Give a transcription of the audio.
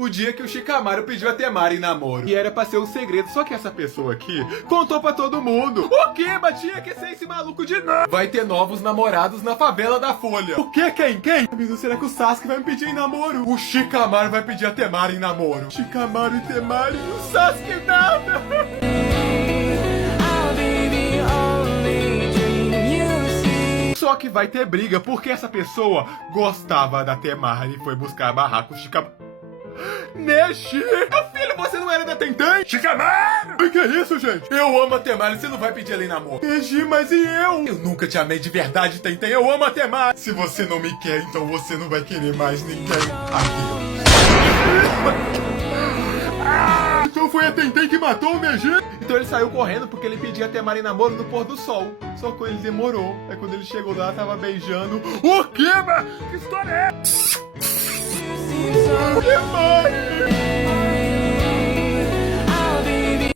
O dia que o Shikamaru pediu a Temari em namoro. E era pra ser um segredo, só que essa pessoa aqui contou pra todo mundo. O quê? Tinha que ser esse maluco de novo. Vai ter novos namorados na favela da Folha. O quê? Quem? Amigo, será que o Sasuke vai me pedir em namoro? O Shikamaru vai pedir a Temari em namoro. Shikamaru e Temari e o Sasuke nada. Só que vai ter briga, porque essa pessoa gostava da Temari e foi buscar barraco Shikamaru. Neshi! Meu filho, você não era da Tenten? Shikamaru! O que é isso, gente? Eu amo a Temari, você não vai pedir ela em namoro. Neji, mas e eu? Eu nunca te amei de verdade, Tenten. Eu amo a Temari. Se você não me quer, então você não vai querer mais ninguém. Então foi a Tenten que matou o Neji? Então ele saiu correndo porque ele pedia a Temari em namoro no pôr do sol. Só que ele demorou. Aí quando ele chegou lá, tava beijando. O quê, mano? Que história é essa? Temari!